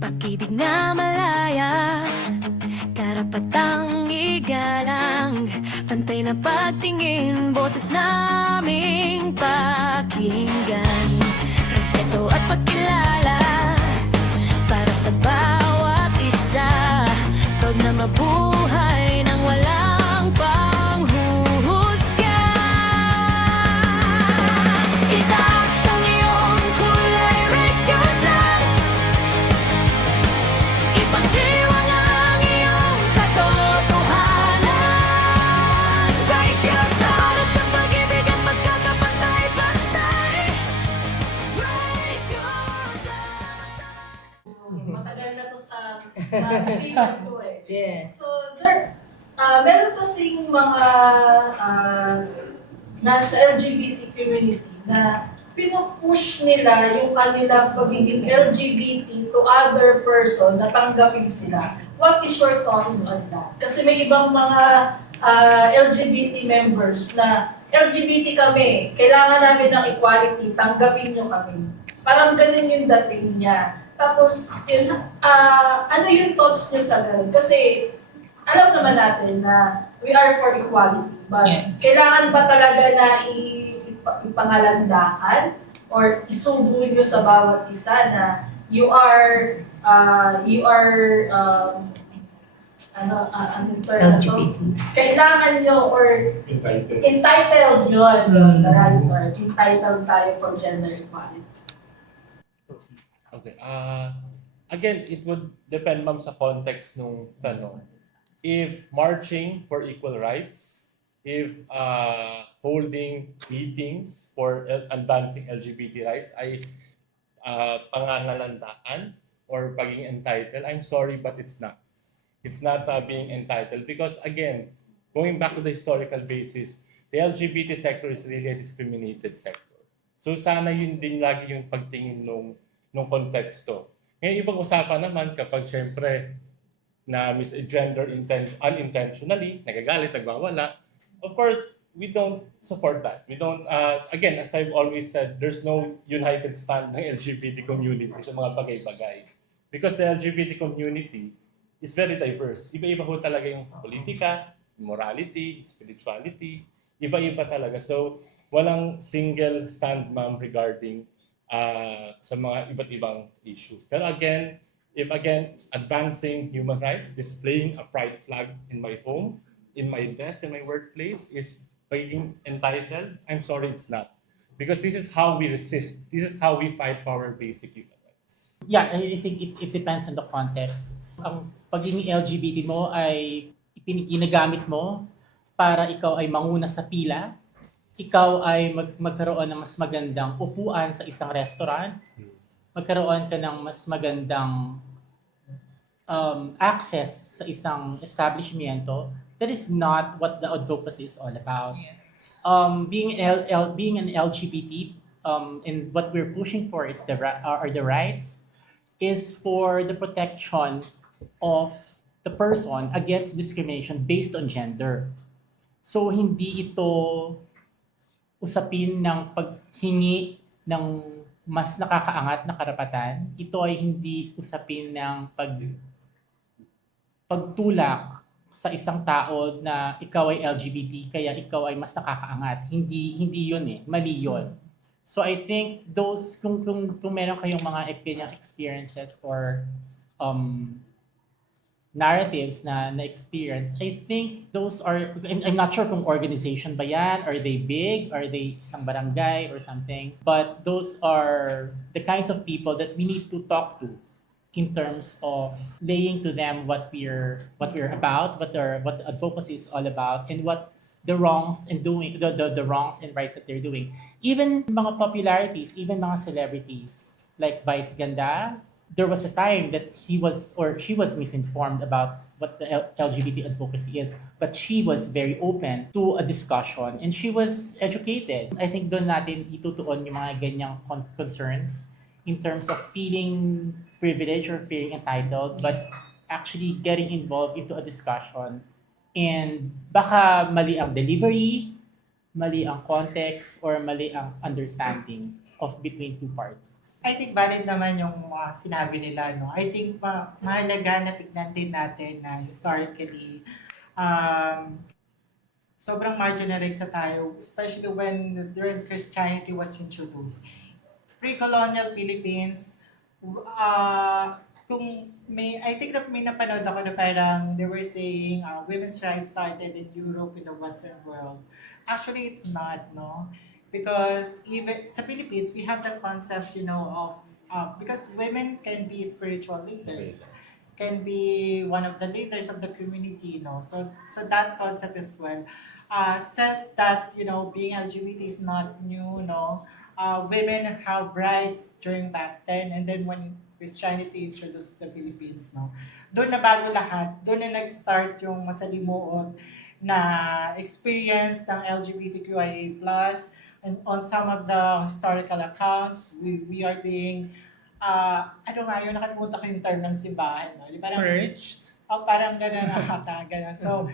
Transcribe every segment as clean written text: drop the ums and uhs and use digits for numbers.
Pag-ibig na malaya, karapatang igalang, pantay na pagtingin, boses naming pakinggan, respeto at pagkilala para sa bawat isa, proud na mabuhay nang walang panghuhusga. Itaas ang iyong kulay, raise your flag, ipagdiwang ang iyong katotohanan. Raise your flag sa pag-ibig at pagkakapantay-pantay. Raise your flag. Matagal na to sa sikat ko eh. Yes. So, meron kasing mga nasa LGBT community na pinupush nila yung kanilang pagiging LGBT to other person na tanggapin sila. What is your thoughts on that? Kasi may ibang mga LGBT members na LGBT kami, kailangan namin ng equality, tanggapin nyo kami. Parang ganun yung dating niya. Tapos, yun, ano yung thoughts nyo sa ganun? Kasi, alam naman natin na we are for equality. But, kailangan ba talaga na ipangalandakan or isubuhin nyo sa bawat isa na you are LGBT. Kailangan nyo or entitled yun. The right word. Entitled tayo for gender equality. Okay. Again, it would depend, ma'am, sa context nung tanong. If marching for equal rights, if holding meetings for advancing LGBT rights ay pangangalandakan or pagiging entitled, I'm sorry, but it's not. It's not being entitled because, again, going back to the historical basis, the LGBT sector is really a discriminated sector. So sana yun din lagi yung pagtingin nung konteksto. Ngayon, ibang usapan naman kapag syempre na misgender unintentionally, nagagalit, nagwawala, of course, we don't support that. We don't, again, as I've always said, there's no united stand ng LGBT community sa mga bagay-bagay. Because the LGBT community is very diverse. Iba-iba ho talaga yung politika, morality, spirituality, iba-iba talaga. So, walang single stand, ma'am, regarding sa mga iba't ibang issue. Pero again, if advancing human rights, displaying a pride flag in my home, in my desk, in my workplace is pagiging entitled, I'm sorry, it's not. Because this is how we resist. This is how we fight for our basic human rights. Yeah, I think it depends on the context. Ang pagiging LGBT mo ay ginagamit mo para ikaw ay manguna sa pila, ikaw ay magkaroon ng mas magandang upuan sa isang restaurant, magkaroon ka ng mas magandang access sa isang establishmento. That is not what the advocacy is all about. Being an LGBT, and what we're pushing for is the rights, is for the protection of the person against discrimination based on gender. So hindi ito usapin ng paghingi ng mas nakakaangat na karapatan. Ito ay hindi usapin ng pagtulak sa isang tao na ikaw ay LGBT kaya ikaw ay mas nakakaangat. Hindi yun eh, mali yun. So I think those kung meron kayong mga experiences or narratives na experience, I think those are, I'm not sure kung organization ba yan, are they big, are they isang barangay or something, but those are the kinds of people that we need to talk to in terms of laying to them what we're about, what advocacy is all about, and what the wrongs and doing the wrongs and rights that they're doing. Even mga popularities, even mga celebrities like Vice Ganda, there was a time that he was or she was misinformed about what the LGBT advocacy is, but she was very open to a discussion and she was educated. I think doon natin itutuon yung mga ganyang concerns in terms of feeling privileged or feeling entitled, but actually getting involved into a discussion. And baka mali ang delivery, mali ang context, or mali ang understanding of between two parties. I think valid naman yung mga sinabi nila, no? I think mahalaga na tignan din natin na historically, um, sobrang marginalized na tayo, especially when Christianity was introduced. Pre-colonial Philippines, kung I think na may napanood ako na parang they were saying women's rights started in Europe, in the Western world. Actually, it's not, no? Because even sa Philippines, we have the concept, of, because women can be spiritual leaders, can be one of the leaders of the community, So that concept as well says that, being LGBT is not new, no? Women have rights during back then, and then when Christianity introduced the Philippines, no? Doon na bago lahat, doon na nag-start yung masalimuot na experience ng LGBTQIA+, and on some of the historical accounts, we are being, ano nga yun, nakalimutan ko yung term ng simbahan, no? Parang, Purged? parang gano'n na ata, gano'n. So,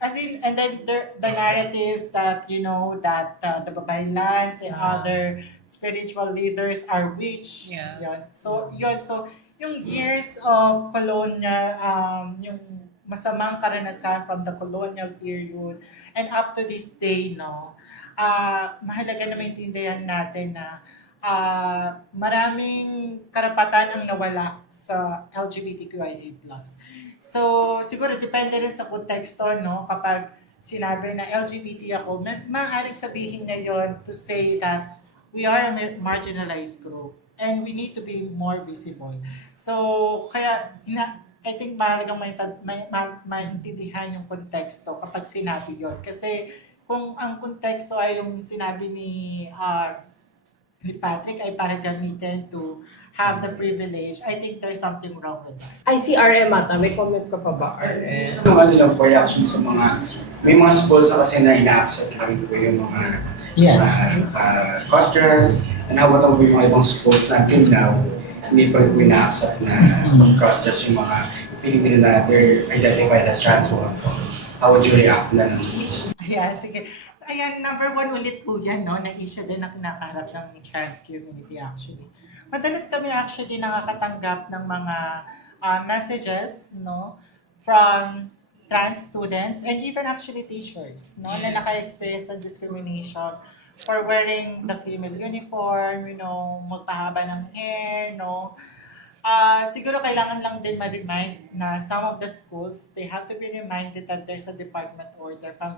as in, and then the narratives that, that the Babaylans and other spiritual leaders are witch. Yeah. Yun. So, yung years of colonial, yung masamang karanasan from the colonial period and up to this day, no, mahalaga na maintindihan natin na maraming karapatan ang nawala sa LGBTQIA+. So, siguro depende rin sa konteksto, no? Kapag sinabi na LGBT ako, maaaring sabihin niya yon to say that we are a marginalized group and we need to be more visible. So, kaya I think mahalagang maintindihan yung konteksto kapag sinabi yon. Kasi kung ang konteksto ay yung sinabi ni Patrick ay para gamitin to have the privilege, I think there's something wrong with that. Ay, si RM ata. May comment ka pa ba, RM? Sa mga lang po reaction sa may mga schools na kasi na ina-accept namin po yung mga cross-dress, and habang po yung mga ibang schools na until now, hindi pa rin po ina-accept na cross-dress yung mga Filipino na they're identified as trans women po. How would you react na ng schools? Ayan, sige. Ayan, number one ulit po yan, no, na issue din na kinakaharap ng trans community actually. Madalas kami actually nakakatanggap ng mga messages, no, from trans students and even actually teachers, no, na naka-experience ng discrimination for wearing the female uniform, magpahaba ng hair, no. Siguro kailangan lang din ma-remind na some of the schools, they have to be reminded that there's a department order from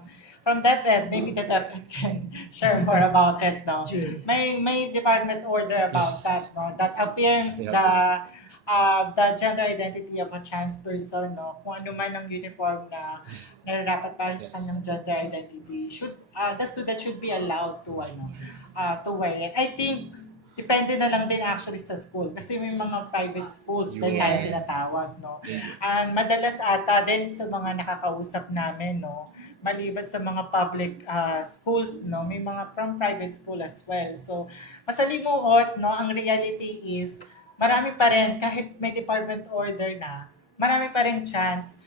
DepEd. Maybe the DepEd can share more about it, no? May department order about that, no? That affirms the gender identity of a trans person, no? Kung ano man ang uniform na nararapat para sa kanyang gender identity, the student should be allowed to wear it. I think depende na lang din actually sa school kasi may mga private schools din tayo tinatawag, no? And madalas ata din sa mga nakakausap namin, no, maliban sa mga public schools, no, may mga from private school as well. So, masalimuot, no, ang reality is marami pa rin, kahit may department order na, marami pa rin trans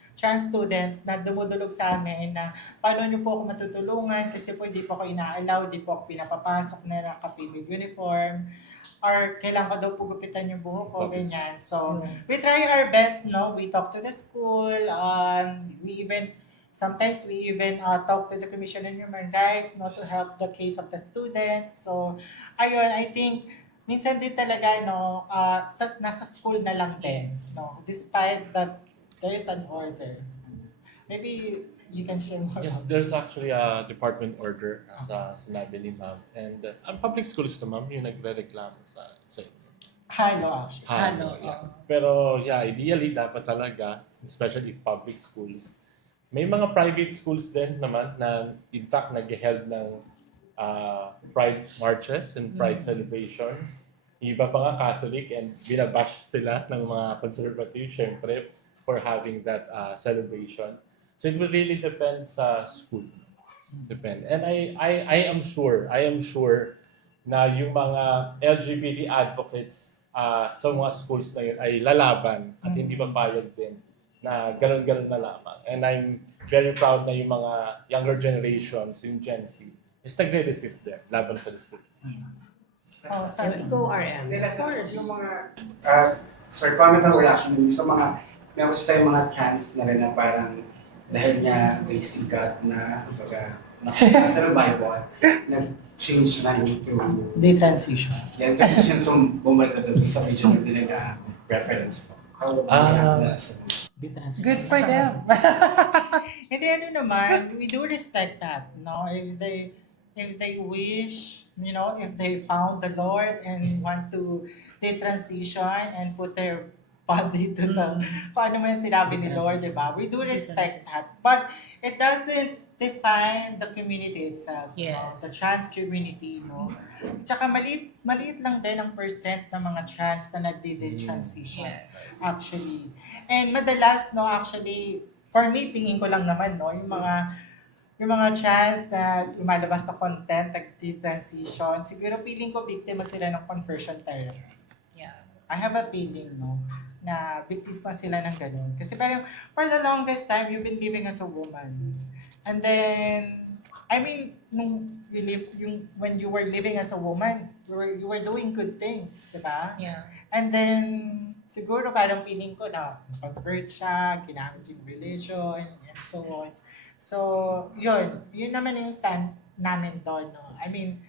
students na dumudulog sa amin na paano niyo po ako matutulungan kasi po hindi po ako ina-allow, hindi po ako pinapapasok na naka-female uniform or kailangan ko daw po gupitan yung buhok ko, ganyan. So, we try our best, no? We talk to the school, sometimes we even talk to the Commission on Human Rights, no, to help the case of the student. So, ayun, I think minsan din talaga, no, nasa school na lang din, no, despite that there's an order. Maybe you can share more. Yes, there's actually a department order sa sinabi ni ma'am. And ang public schools na ma'am, yung nagre-reklamo sa inyo. Halo actually. Halo, Yeah. Pero ideally dapat talaga, especially public schools, may mga private schools din naman na in fact nag-held ng pride marches and pride celebrations. Yung iba pa nga Catholic and binabash sila ng mga conservative, syempre, for having that celebration. So it will really depend sa school. Depend. And I am sure na yung mga LGBT advocates sa mga schools na yun ay lalaban at hindi papayag din na ganun-ganun na lamang. And I'm very proud na yung mga younger generations, yung Gen Z, is nagre-resist din laban sa school. Oh, sorry. Ikaw, RM. Nila Of sa course. yung mga, sorry, comment or reaction mo sa mga, meron kasi tayong mga chance na rin na parang dahil nga may sikat na, kumbaga, nasa ng Bible, nag-change na into, The transition. yan, kasi siya itong bumalik na doon sa region na reference po. How would you react na sa Di transition. Good for them. Hindi, ano naman, we do respect that, no? If they wish, if they found the Lord and want to they transition and put their body to the, kung ano man sinabi ni Lord, di ba? We do respect that. But it doesn't define the community itself, Yes. the trans community, no? Tsaka maliit lang din ang percent ng mga trans na nagde-transition. Actually. And madalas, no, actually, for me, tingin ko lang naman, no, yung mga trans na lumalabas na content, nag-transition, siguro feeling ko biktima sila ng conversion therapy. Yeah. I have a feeling, no, na biktima sila ng ganun. Kasi parang, for the longest time, you've been living as a woman. And then, I mean, when you were living as a woman, you were doing good things, di ba? Yeah. And then, siguro parang feeling ko na convert siya, ginamit yung religion, and so on. So, yun naman yung stand namin doon, no? I mean,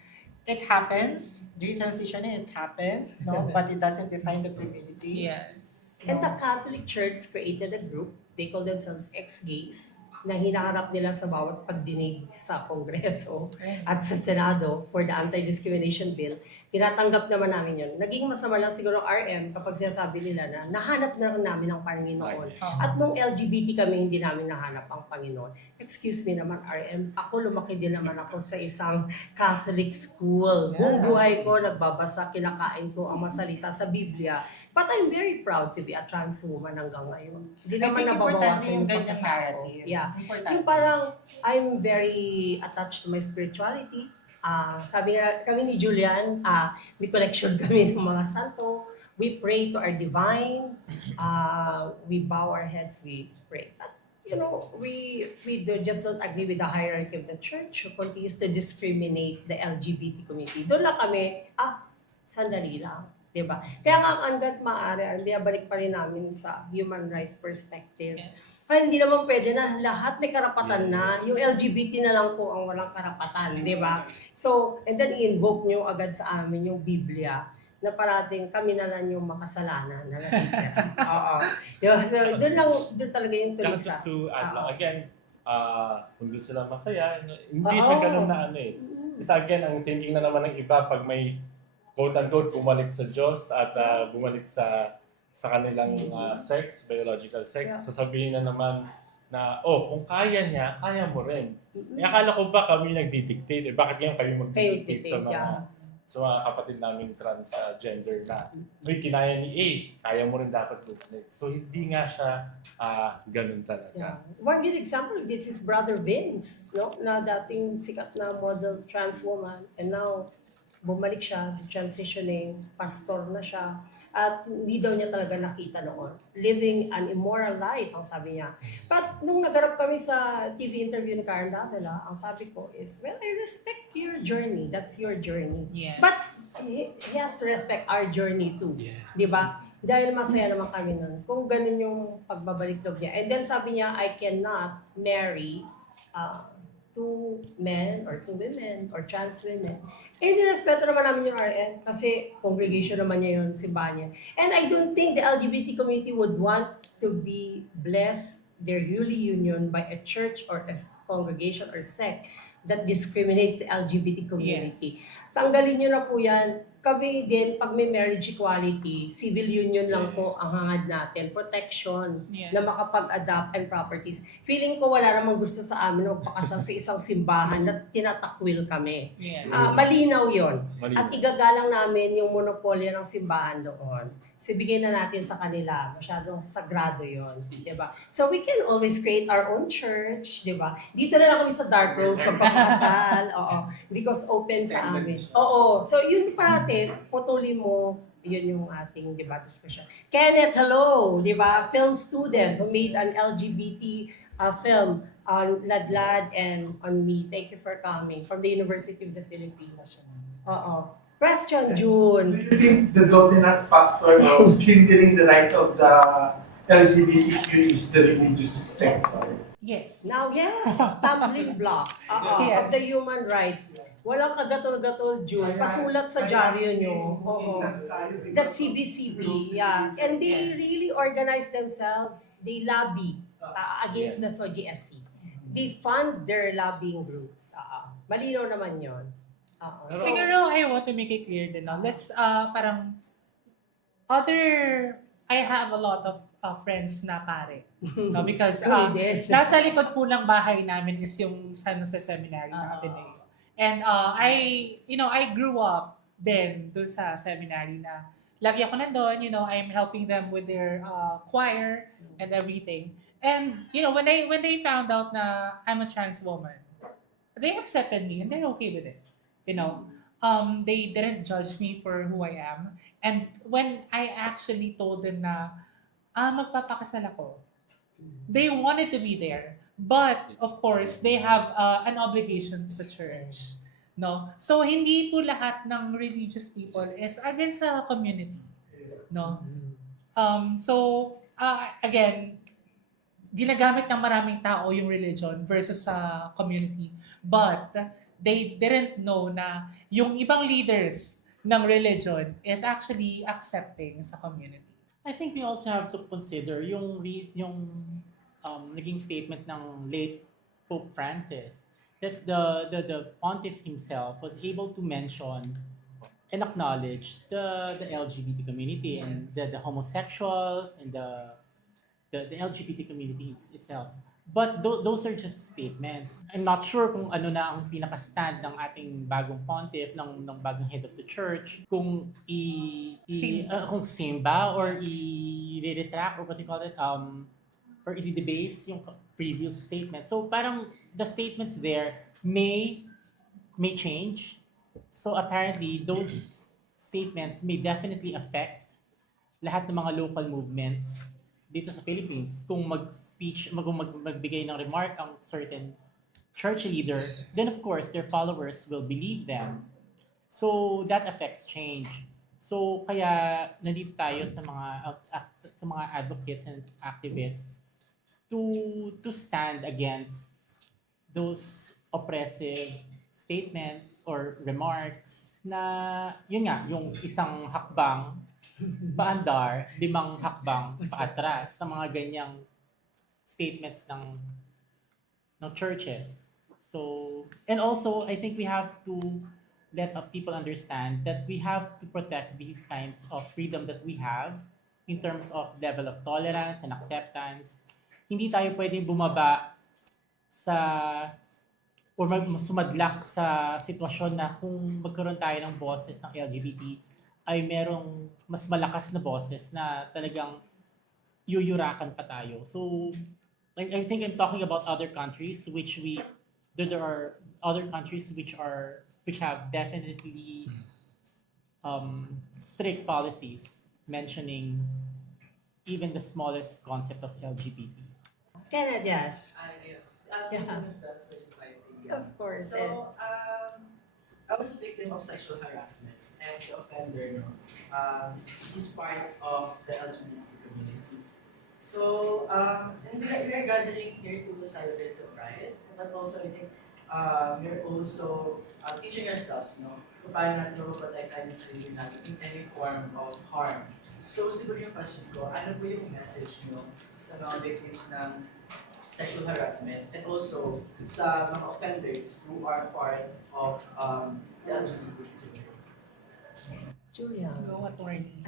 it happens, transitioning, it happens, no? But it doesn't define the community. Yes. And the Catholic Church created a group, they call themselves ex-gays, na hinaharap nila sa bawat pagdinig sa Kongreso at sa Senado for the Anti-Discrimination Bill. Tinatanggap naman namin yun. Naging masama lang siguro RM kapag sinasabi nila na nahanap na rin namin ang Panginoon. At nung LGBT kami, hindi namin nahanap ang Panginoon. Excuse me naman RM, ako lumaki din naman ako sa isang Catholic school. Buong buhay ko, nagbabasa, kinakain ko ang masalita sa Biblia. But I'm very proud to be a trans woman hanggang ngayon. Hindi I naman think importante nababawasan yung yung ganyang pagkatao. narrative. Yeah. Importante. Yung parang, I'm very attached to my spirituality. Sabi nga, kami ni Julian, may collection kami ng mga santo. We pray to our divine. We bow our heads, we pray. But, we just don't agree with the hierarchy of the church who continues to discriminate the LGBT community. Doon lang kami, sandali lang. Diba? Kaya nga hanggat maaari, balik pa rin namin sa human rights perspective. Kaya hindi naman pwede na lahat may karapatan na, yung LGBT na lang po ang walang karapatan, di ba? So, and then i-invoke nyo agad sa amin yung Biblia na parating kami na lang yung makasalanan na natitira. Oo. Di ba? So, doon talaga yung tulig sa... Just to add lang, again, kung doon sila masaya, hindi Oo. siya ganun na ano eh. Kasi again, ang thinking na naman ng iba, pag may quote-unquote bumalik sa Diyos at bumalik sa kanilang sex, biological sex, sasabihin na naman na, kung kaya niya, kaya mo rin. Akala ko ba kami nagdi-dictate? Bakit ngayon kami mag-dictate sa mga kapatid naming transgender na may kinaya ni A, kaya mo rin dapat bumalik. So hindi nga siya ganun talaga. Yeah. One good example of this is Brother Vince, no? Na dating sikat na model trans woman, and now bumalik siya, transitioning, pastor na siya, at hindi daw niya talaga nakita noon. Living an immoral life, ang sabi niya. But nung nagarap kami sa TV interview ni Karen Davila, ang sabi ko is, well, I respect your journey. That's your journey. Yeah. But he has to respect our journey too. Di ba? Dahil masaya naman kami nun. Kung ganun yung pagbabaliktog niya. And then sabi niya, I cannot marry two men or two women or trans women. Eh, nirespeto naman namin yung RN kasi congregation naman niya yun, simbahan niya. And I don't think the LGBT community would want to be blessed their holy union by a church or a congregation or sect that discriminates the LGBT community. Tanggalin niyo na po yan. Kami din, pag may marriage equality, civil union lang po ang hangad natin. Protection na makapag-adapt and properties. Feeling ko wala namang gusto sa amin na magpakasal sa isang simbahan na tinatakwil kami. Malinaw yon. At igagalang namin yung monopolyo ng simbahan doon. So, bigyan na natin sa kanila. Masyadong sagrado yon, diba? So, we can always create our own church, diba? Dito na lang kami sa dark rooms magpapakasal. Oo. Because open sa amin. Oo. So, yun parati, putuli mo, yun yung ating, diba, discussion. Kenneth, hello, diba? Film student who made an LGBT film on Ladlad and on me. Thank you for coming from the University of the Philippines. Oo. Question, Do June. you think the dominant factor of hindering the right of the LGBTQ is the religious sector? Yes. Now, yes, stumbling block Yes. of the human rights. Walang kagatol-gatol, June. Pasulat sa dyaryo nyo. Oo. The CBCB, yeah. And they really organize themselves. They lobby against the SOGSC. They fund their lobbying groups. Malinaw naman yon. Siguro, I want to make it clear din, no? Let's, parang, I have a lot of friends na pare. No? Because, Hindi. nasa likod po ng bahay namin is yung San Jose Seminary na Ateneo. And, I grew up then dun sa seminary na lagi ako nandun, I'm helping them with their choir and everything. And, when they found out na I'm a trans woman, they accepted me and they're okay with it. They didn't judge me for who I am. And when I actually told them na, magpapakasal ako, they wanted to be there. But, of course, they have an obligation sa church. No? So, hindi po lahat ng religious people is against sa community. No? Again, ginagamit ng maraming tao yung religion versus sa community. But, they didn't know na yung ibang leaders ng religion is actually accepting sa community. I think we also have to consider yung naging statement ng late Pope Francis that the pontiff himself was able to mention and acknowledge the LGBT community and the homosexuals and the LGBT community itself. But those are just statements. I'm not sure kung ano na ang pinaka-stand ng ating bagong pontiff, ng bagong head of the church, kung kung same ba or i-retract or what you call it, or i-debase yung previous statement. So parang the statements there may change. So apparently those statements may definitely affect lahat ng mga local movements dito sa Philippines. Kung magbigay ng remark ang certain church leader, then of course their followers will believe them. So that affects change. So kaya nandito tayo sa mga advocates and activists to stand against those oppressive statements or remarks na yun nga, yung isang hakbang paandar, 5 hakbang paatras sa mga ganyang statements ng churches. So, and also I think we have to let people understand that we have to protect these kinds of freedom that we have in terms of level of tolerance and acceptance. Hindi tayo pwedeng bumaba or sumadlak sa sitwasyon na kung magkaroon tayo ng boses ng LGBT, ay merong mas malakas na boses na talagang yuyurakan pa tayo. So, I think I'm talking about other countries there are other countries which have definitely strict policies mentioning even the smallest concept of LGBT. Canadians. Yes. Yeah. That's very exciting. Of course. So, I was a victim of sexual harassment, and the offender, is part of the LGBT community. So, and we are gathering here to celebrate the Pride, but also I think we're also teaching ourselves, kung paano natin mapaprotect tayo sa sarili natin in any form of harm. So, siguro yung question ko, ano po yung message nyo sa mga victims ng sexual harassment and also sa mga offenders who are part of the LGBT community? Julia. Go, attorney.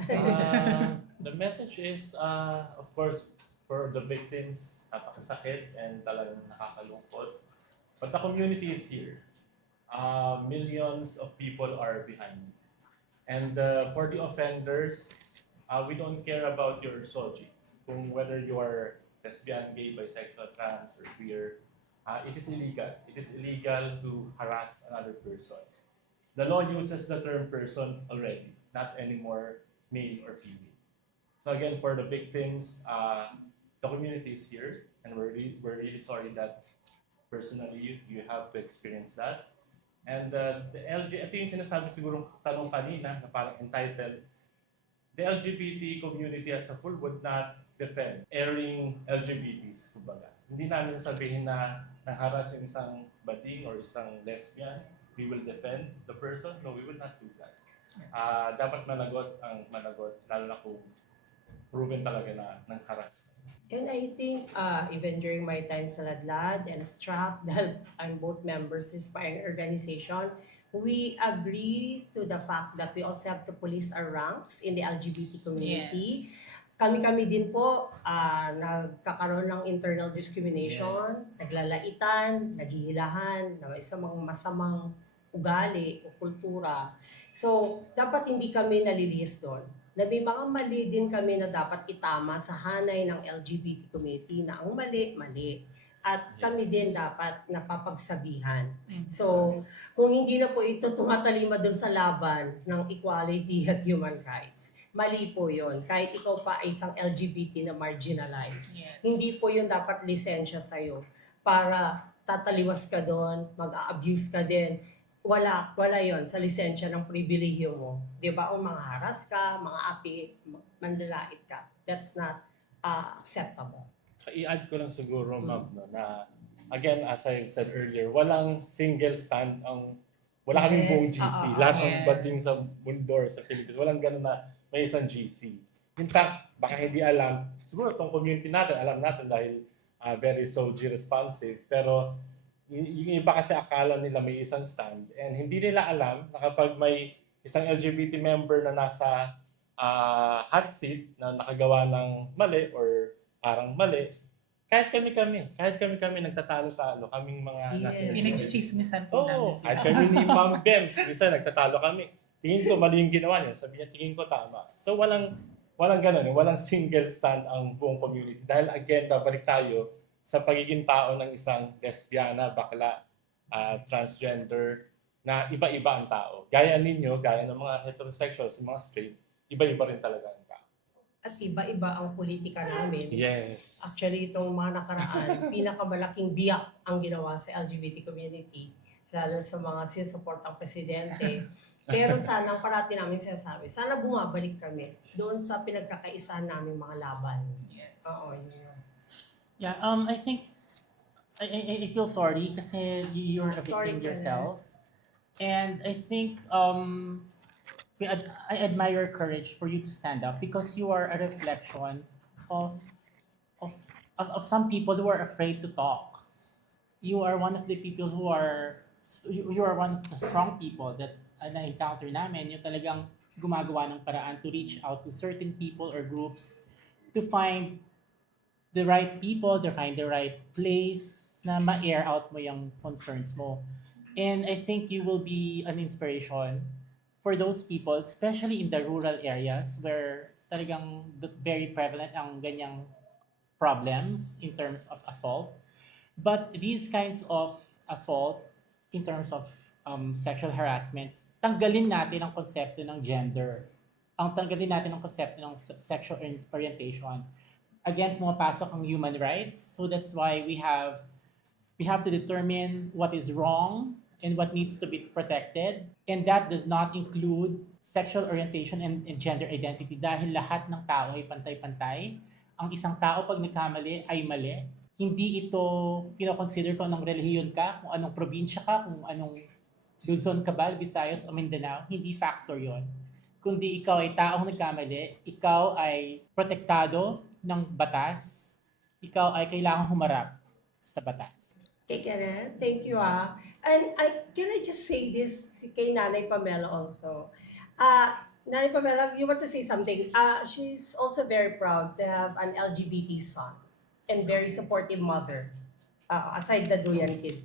The message is, of course, for the victims, napakasakit and talagang nakakalungkot. But the community is here. Millions of people are behind. And for the offenders, we don't care about your soji. Kung whether you are lesbian, gay, bisexual, trans, or queer, it is illegal. It is illegal to harass another person. The law uses the term person already, not anymore male or female. So again, for the victims, the community is here, and we're really sorry that personally you have to experience that. And the ito yung sinasabi siguro tanong kanina na parang entitled. The LGBT community as a whole would not defend erring LGBTs, kumbaga. Hindi namin sabihin na naharas yung isang bading or isang lesbian. We will defend the person. No, we will not do that. Dapat managot ang managot, lalo na kung proven talaga na ng haras. And I think even during my time sa Ladlad and STRAP, dahil I'm both members in Inspiring Organization, we agree to the fact that we also have to police our ranks in the LGBT community. Kami-kami din po nagkakaroon ng internal discrimination, naglalaitan, naghihilahan, na isang mga masamang ugali o kultura. So, dapat hindi kami nalilihis doon. Na may mga mali din kami na dapat itama sa hanay ng LGBT community na ang mali, mali. At kami din dapat napapagsabihan. So, kung hindi na po ito tumatalima dun sa laban ng equality at human rights, mali po yun. Kahit ikaw pa ay isang LGBT na marginalized. Hindi po yun dapat lisensya sa'yo para tataliwas ka doon, mag-a-abuse ka din. Wala yon sa lisensya ng pribilehiyo mo. Di ba? O mga haras ka, mga api, manlalait ka. That's not acceptable. I-add ko lang siguro, ma'am, no, na again, as I said earlier, walang single stand wala kaming buong GC. Lahat ng bading sa mundo or sa Philippines, walang ganun na may isang GC. In fact, baka hindi alam, siguro itong community natin, alam natin dahil very SOGI responsive, pero yung iba kasi akala nila may isang stand and hindi nila alam na kapag may isang LGBT member na nasa hot seat na nakagawa ng mali or parang mali, kahit kami nagtatalo-talo, kaming mga nasa LGBT. Pinag-chismisan po namin sila. Kahit kami ni Ma'am Bems, minsan nagtatalo kami. Tingin ko mali yung ginawa niya, sabi niya tingin ko tama. So walang ganun, walang single stand ang buong community. Dahil again, babalik tayo sa pagiging tao ng isang lesbiana, bakla, transgender, na iba-iba ang tao. Gaya ninyo, gaya ng mga heterosexuals, mga straight, iba-iba rin talaga ang tao. At iba-iba ang politika namin. Yes. Actually, itong mga nakaraan, pinakamalaking biyak ang ginawa sa LGBT community, lalo sa mga sinusupport ang presidente. Pero sana, ang parati namin sinasabi, sana bumabalik kami doon sa pinagkakaisahan namin mga laban. Yes. Oo, yun. Yeah, I think I feel sorry kasi you're a Sorry, victim Kenneth. yourself. And I think I admire your courage for you to stand up because you are a reflection of some people who are afraid to talk. You are one of the people who are you are one of the strong people that na-encounter namin. Yung talagang gumagawa ng paraan to reach out to certain people or groups to find the right people, to find the right place na ma-air out mo yung concerns mo. And I think you will be an inspiration for those people, especially in the rural areas where talagang very prevalent ang ganyang problems in terms of assault. But these kinds of assault, in terms of sexual harassments, tanggalin natin ang konsepto ng gender. Tanggalin natin ang konsepto ng sexual orientation. Again, pumapasok ang human rights. So that's why we have to determine what is wrong and what needs to be protected. And that does not include sexual orientation and gender identity dahil lahat ng tao ay pantay-pantay. Ang isang tao pag nagkamali ay mali. Hindi ito kinoconsider kung anong relihiyon ka, kung anong probinsya ka, kung anong Luzon, Cabal, Visayas o Mindanao. Hindi factor yon. Kundi ikaw ay taong nagkamali, ikaw ay protektado ng batas, ikaw ay kailangang humarap sa batas. Okay, Kenneth, thank you. And can I just say this kay Nanay Pamela also? Nanay Pamela, you want to say something? She's also very proud to have an LGBT son and very supportive mother, aside the Duyan kids.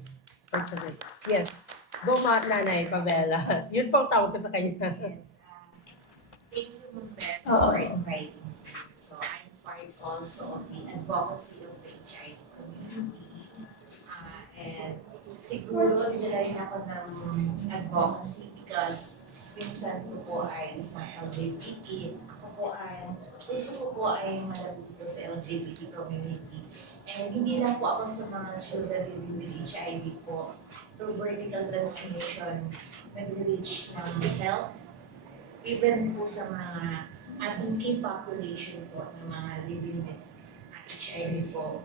Yes. Go, Nanay Pamela. Yun po ang tawag ko sa kanya. Yes. Thank you, Ma'am Beth, Oo. for inviting me. So I'm part also of the advocacy of the HIV community. And siguro dinalain ako ng advocacy because pinsan ko po ay isang LGBT. Ako po ay, gusto ko po ay malapit sa LGBT community. And hindi lang po ako sa mga children living with HIV po. Through vertical transmission, nag-reach ng health, even po sa mga ating key population po ng mga living with HIV po.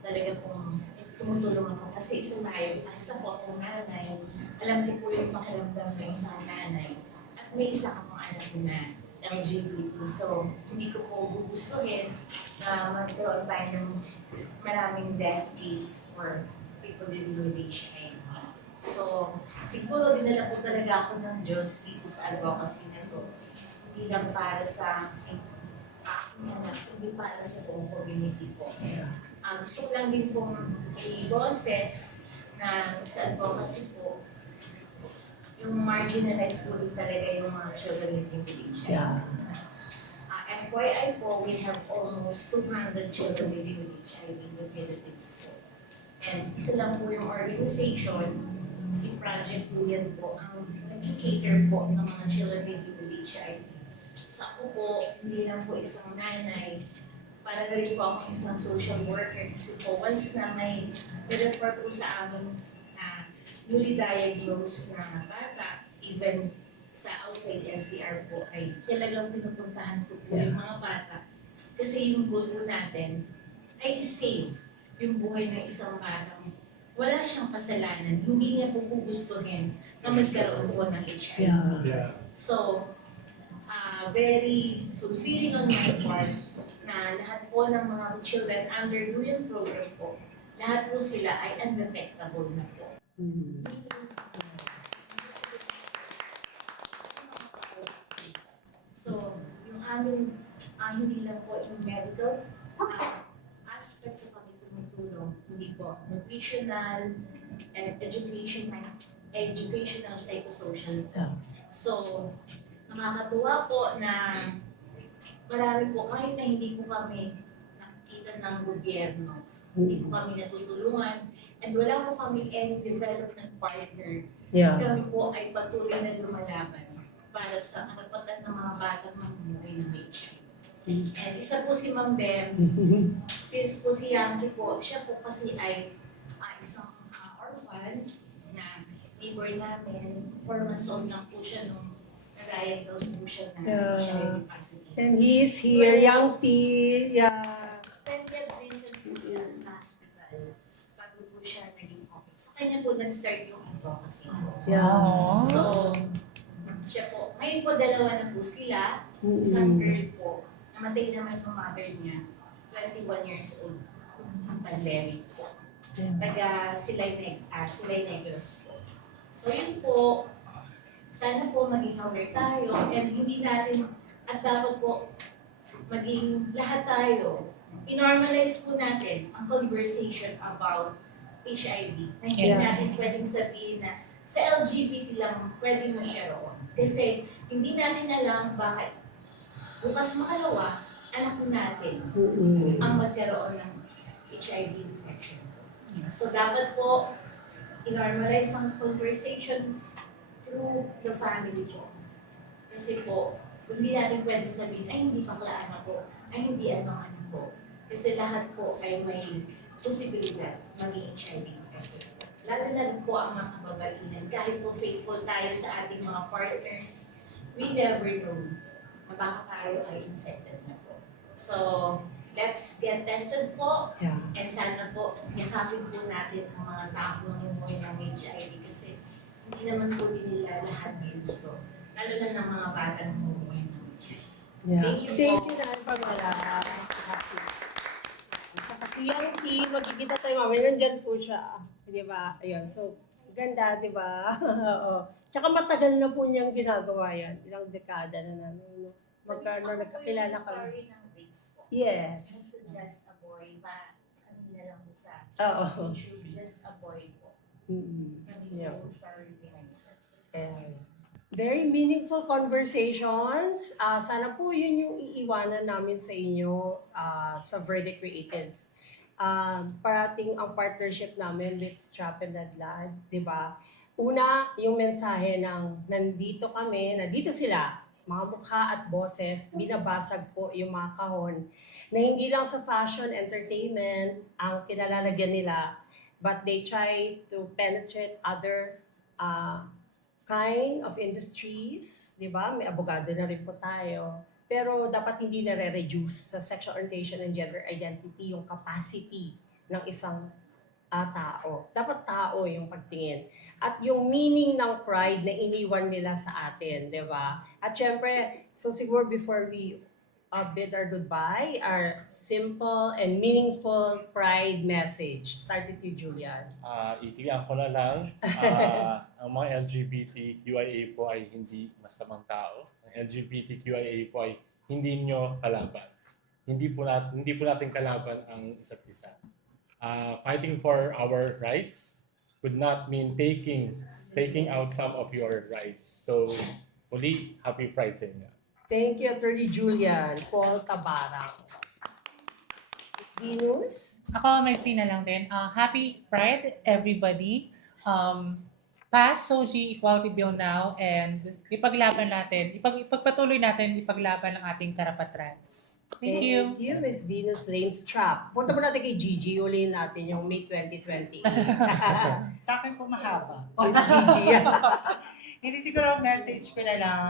Talaga pong tumutulong ako kasi isa po akong nanay, alam ko po yung pakiramdam ng isang nanay at may isa akong anak na LGBT. So, hindi ko po gugustuhin na magkaroon tayo ng maraming death case for people living with HIV. So, siguro dinala po talaga ako ng Diyos dito sa advocacy na to. Hindi lang para sa aking anak, hindi para sa buong community po. Gusto ko lang din pong i-boses na sa advocacy po, yung marginalized po din talaga yung mga children living with HIV. FYI po, we have almost 200 children living with HIV in the Philippines po. And isa lang po yung organization, si Project Luyan po, ang nag-cater po ng mga children living with HIV. So ako po, hindi lang po isang nanay, para rin po ako isang social worker kasi po once na may refer po sa amin na newly diagnosed na bata, even sa outside NCR po ay talagang pinupuntahan ko po yung mga bata kasi yung goal po natin ay save yung buhay ng isang batang wala siyang kasalanan, hindi niya po gugustuhin na magkaroon po ng HIV. So, very fulfilling on my part na lahat po ng mga children under Luyan program po, lahat po sila ay undetectable na po. So, yung aming hindi lang po yung medical aspect po kami tumutulong, hindi po nutritional and educational psychosocial. So, nakakatuwa po na marami po kahit na hindi po kami nakikita ng gobyerno, hindi po kami natutulungan, and wala po kami any development partner. Kami po ay patuloy na lumalaban para sa karapatan ng mga batang mamuhay ng HIV. And isa po si Ma'am Bems, since po si Yankee po, siya po kasi ay isang orphan na neighbor namin. 4 months old lang po siya nung na-diagnose po siya na HIV positive. And he is here, Young T. Yeah. 10 years din po siya sa hospital bago po siya naging okay. Sa kanya po nag-start yung advocacy. Yeah. So, siya po, ngayon po dalawa na po sila, isang girl po, namatay naman yung mother niya, 21 years old, ang pandemic po. Taga Silay Negros po. So yun po, sana po maging aware tayo and hindi natin, at dapat po maging lahat tayo, i-normalize po natin ang conversation about HIV. Na hindi natin pwedeng sabihin na sa LGBT lang pwedeng magkaroon. Kasi hindi natin alam bakit bukas makalawa, anak ko natin ang magkaroon ng HIV infection. So dapat po i-normalize ang conversation through the family po. Kasi po, hindi natin pwede sabihin, ay hindi bakla anak ko, ay hindi anong anak ko. Kasi lahat po ay may posibilidad maging HIV infection. Lalo na po ang mga kababaihan. Kahit po faithful tayo sa ating mga partners, we never know na baka tayo ay infected na po. So, let's get tested po. And sana po, yakapin po natin ang mga taong nangyumuhay ng HIV kasi hindi naman po din nila lahat gusto. Lalo na ng mga bata na nangyumuhay ng HIV. Thank you po. Thank you, Nan Pamela. Si Young T, magkikita tayo mamaya. Nandyan po siya. Di ba? Ayun. So, ganda, di ba? Oo. Tsaka matagal na po niyang ginagawa yan. Ilang dekada na namin. Magkano nagkakilala kami. Story ng race po. Yes. Yung sa Just a Boy, kanina lang po sa Oo. YouTube, Just a Boy po. Kami Yeah. yung story behind it. Very meaningful conversations. Sana po yun yung iiwanan namin sa inyo sa Verdict Creatives. Parating ang partnership namin with Strap and Ladlad, di ba? Una, yung mensahe ng nandito kami, nandito sila, mga mukha at boses, binabasag po yung mga kahon na hindi lang sa fashion, entertainment ang kinalalagyan nila, but they try to penetrate other kind of industries, di ba? May abogado na rin po tayo. Pero dapat hindi nare-reduce sa sexual orientation and gender identity yung capacity ng isang tao. Dapat tao yung pagtingin. At yung meaning ng pride na iniwan nila sa atin, di ba? At syempre, so siguro before we bid our goodbye, our simple and meaningful pride message. Start with you, Julian. Itigaan ko na lang, ang mga LGBTQIA po ay hindi masamang tao. Ang LGBTQIA po ay hindi nyo kalaban. Hindi po natin kalaban ang isa't isa. Fighting for our rights would not mean taking out some of your rights. So, muli, happy Pride sa inyo. Thank you, Attorney Julian. Paul Tabarang. Venus? Ako, may na lang din. Happy Pride, everybody. Pass SOGI Equality Bill now and ipaglaban natin, ipagpatuloy natin ipaglaban ang ating karapat-trans. Thank you. Thank you, Ms. Venus Lanes Trap. Punta mo natin kay Gigi, ulihin natin yung May 2020. Sa akin po mahaba. O, si Gigi. Hindi siguro message ko na lang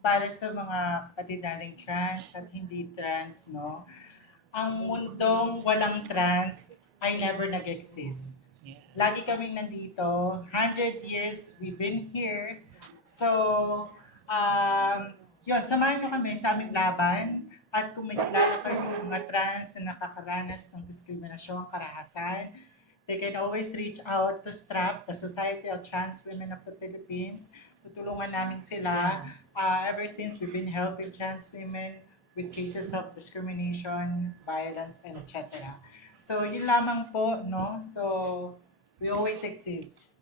para sa mga kapatid nating trans at hindi trans, no? Ang mundong walang trans ay never nag-exist. Lagi kaming nandito. 100 years we've been here. So, yun, samahan nyo kami sa aming laban. At kung may kilala kayo ng mga trans na nakakaranas ng diskriminasyon, karahasan, they can always reach out to STRAP, the Society of Trans Women of the Philippines. Tutulungan namin sila. Ever since we've been helping trans women with cases of discrimination, violence, and etc. So, yun lamang po, no? So, we always exist.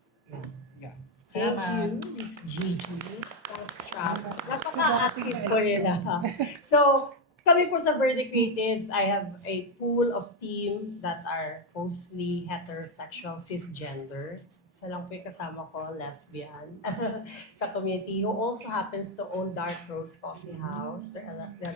Yeah. Thank you, Ms. Gigi. Napaka-active po nila. So, kami po sa Verdict Creatives, I have a pool of team that are mostly heterosexual, cisgender. Isa lang po yung kasama ko, lesbian, sa community who also happens to own Dark Rose Coffee House, the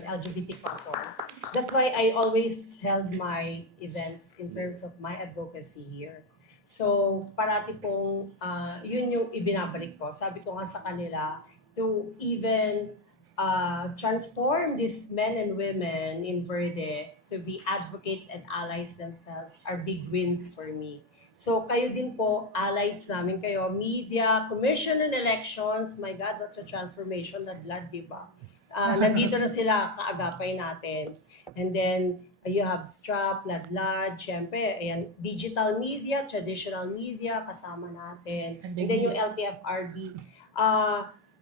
LGBT platform. That's why I always held my events in terms of my advocacy here. So, parati pong yun yung ibinabalik ko. Sabi ko nga sa kanila, to even transform these men and women in Verde to be advocates and allies themselves are big wins for me. So kayo din po, allies namin kayo, media, commission and elections, my God, what a transformation, Ladlad, di ba? Nandito na sila, kaagapay natin. And then, you have STRAP, Ladlad, syempre, ayan, digital media, traditional media, kasama natin. And then yung LTFRB,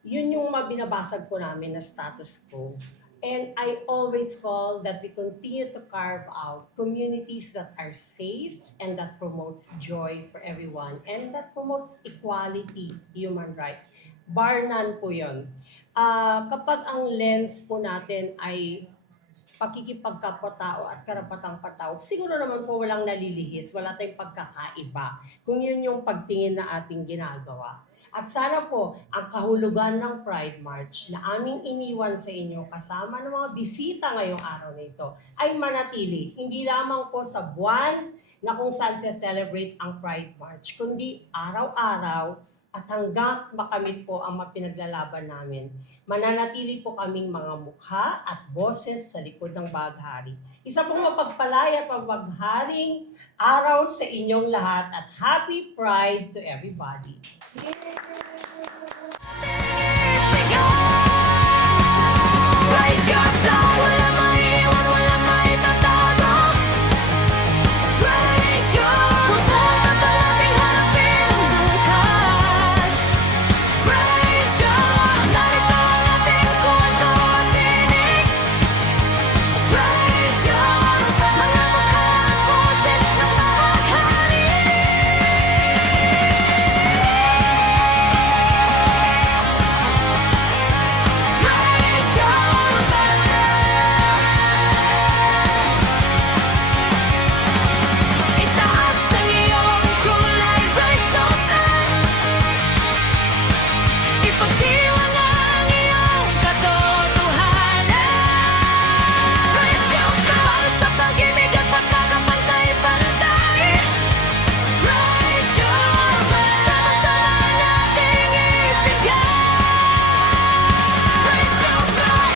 yun yung mabinabasag po namin na status quo. And I always call that we continue to carve out communities that are safe and that promotes joy for everyone and that promotes equality, human rights. Bar none po yun. Kapag ang lens po natin ay pakikipagkapwa-tao at karapatang-patao, siguro naman po walang nalilihis, wala tayong pagkakaiba kung yun yung pagtingin na ating ginagawa. At sana po, ang kahulugan ng Pride March na aming iniwan sa inyo kasama ng mga bisita ngayong araw na ito ay manatili. Hindi lamang po sa buwan na kung saan celebrate ang Pride March, kundi araw-araw at hanggang makamit po ang mapinaglalaban namin. Mananatili po kaming mga mukha at boses sa likod ng baghari. Isa pong mapagpalaya at mapagharing araw sa inyong lahat at happy Pride to everybody. Yay!